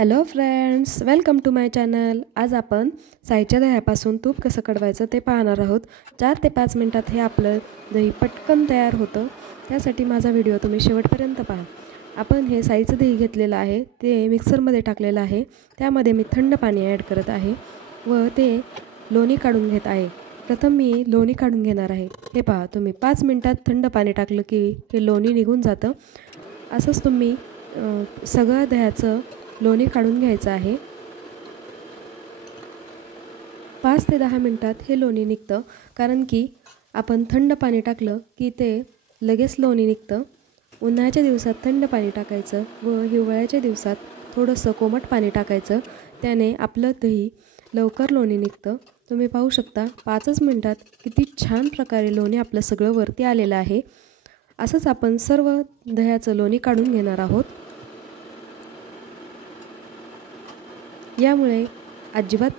Hello friends, welcome to my channel. आज आपण साईच्या दह्यापासून तूप कसं कडवायचं ते पाहणार आहोत। 4 ते 5 मिनिटात हे आपलं दही पटकन तयार होतं। त्यासाठी माझा व्हिडिओ तुम्ही शेवटपर्यंत पहा। आपण हे साईचं दही घेतलेलं आहे, ते मिक्सरमध्ये टाकलेलं आहे। त्यामध्ये मी थंड पाणी ॲड करत आहे व ते लोणी काढून घेत आहे। प्रथम मी लोणी काढून घेणार आहे। हे पहा, तुम्ही 5 मिनिटात थंड पाणी टाकलं की हे लोणी निघून जातं। असंच तुम्ही सगळं दह्याचं लोणी काढून घ्यायचं आहे। 5 ते 10 मिनिटात हे लोणी निघतं, कारण की आपण थंड पाणी टाकलं की ते लगेच लोणी निघतं। उन्हाळ्याच्या दिवसात थंड पाणी टाकायचं व हिवाळ्याच्या दिवसात थोडंसं कोमट पाणी टाकायचं, त्याने आपलं दही लवकर लोणी निघतं। तुम्ही पाहू शकता 5च मिनिटात किती छान प्रकारे लोणी आपलं सगळं वरती आलेलं आहे। असंच आपण सर्व दह्याचं लोणी काढून घेणार आहोत। यामुळे अजिबात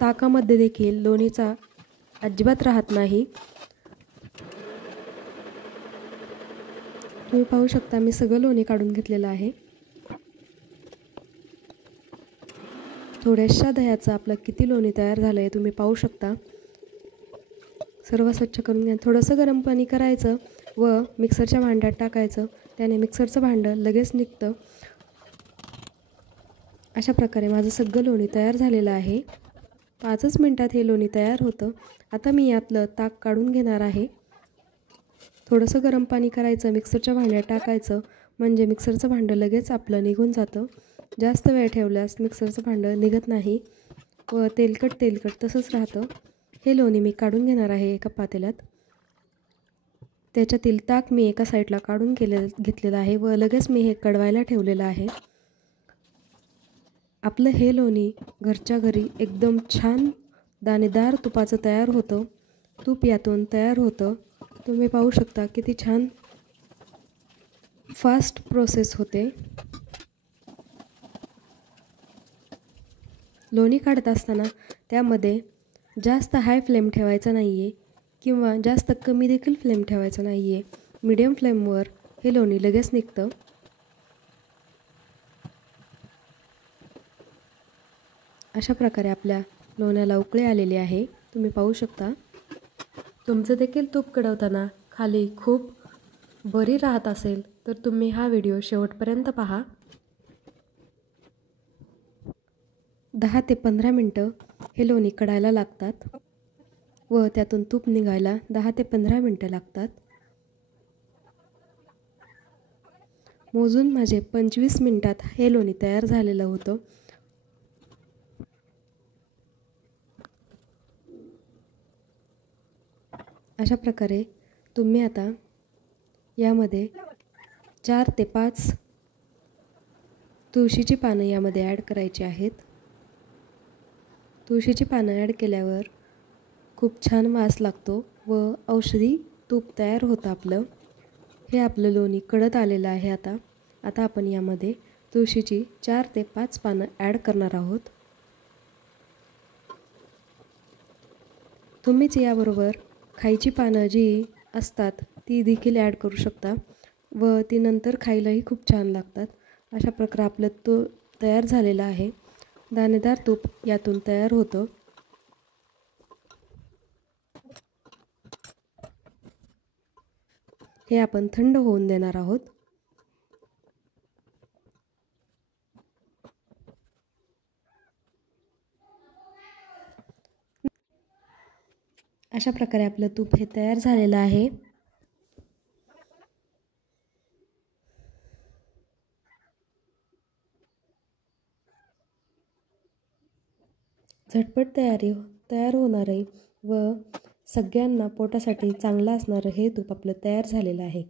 ताकामध्ये देखील लोणीचा अजिबात राहत नाही। तुम्ही पाहू शकता मी सगळं लोणी काढून घेतलेलं आहे। थोड्याशा दह्याचं आपलं किती लोणी तयार झालं आहे तुम्ही पाहू शकता। सर्व स्वच्छ करून घ्या। थोडंसं गरम पाणी करायचं व मिक्सरच्या भांड्यात टाकायचं, त्याने मिक्सरचं भांडं लगेच निघतं। अशा प्रकारे माझं सगळं लोणी तयार झालेलं आहे। 5च मिनिटात हे लोणी तयार होतं। आता मी यातलं ताक काढून घेणार आहे। थोडंसं गरम पाणी करायचं, मिक्सरच्या भांड्यात टाकायचं, म्हणजे मिक्सरचं भांडं लगेच आपलं निघून जातं। जास्त वेळ ठेवल्यास मिक्सरचं भांडं निघत नाही व तेलकट तसंच राहतं। हे लोणी मी काढून घेणार आहे एका पातेल्यात। त्याच्यातील ताक मी एका साईडला काढून घेतलेलं आहे व लगेच मी हे कडवायला ठेवलेलं आहे। आपलं हे लोणी घरच्या घरी एकदम छान दाणेदार तुपाचं तयार होतं। तूप यातून तयार होतं। तुम्ही पाहू शकता किती छान फास्ट प्रोसेस होते। लोणी काढत असताना त्यामध्ये जास्त हाय फ्लेम ठेवायचा नाही आहे किंवा जास्त कमी देखील फ्लेम ठेवायचा नाही आहे। मीडियम फ्लेमवर हे लोणी लगेच निघतं। अशा प्रकारे आपल्या लोण्याला उकळी आलेली आहे, तुम्ही पाहू शकता। तुमचं देखील तूप कडवताना खाली खूप बरी राहत असेल तर तुम्ही हा व्हिडिओ शेवटपर्यंत पहा। 10 ते 15 मिनटं हे लोणी कडायला लागतात व त्यातून तूप निघायला 10 ते 15 मिनटं लागतात। मोजून माझे 25 मिनिटात हे लोणी तयार झालेलं होतं। अशा प्रकारे तुम्ही आता यामध्ये 4 ते 5 तुळशीची पानं यामध्ये ॲड करायची आहेत। तुळशीची पानं ॲड केल्यावर खूप छान वास लागतो व औषधी तूप तयार होतं आपलं। हे आपलं लोणी कडत आलेलं आहे। आता आपण यामध्ये तुळशीची 4 ते 5 पानं ॲड करणार आहोत। तुम्हीच याबरोबर खायची पानं जी असतात ती देखील ॲड करू शकता व ती नंतर खायलाही खूप छान लागतात। अशा प्रकारे आपलं तूप तयार झालेलं आहे। दाणेदार तूप यातून तयार होतं। हे आपण थंड होऊन देणार आहोत। अशा प्रकारे आपलं तूप हे तयार झालेलं आहे। झटपट तयार होणारे व सगळ्यांना पोटासाठी चांगलं असणारं हे तूप आपलं तयार झालेलं आहे।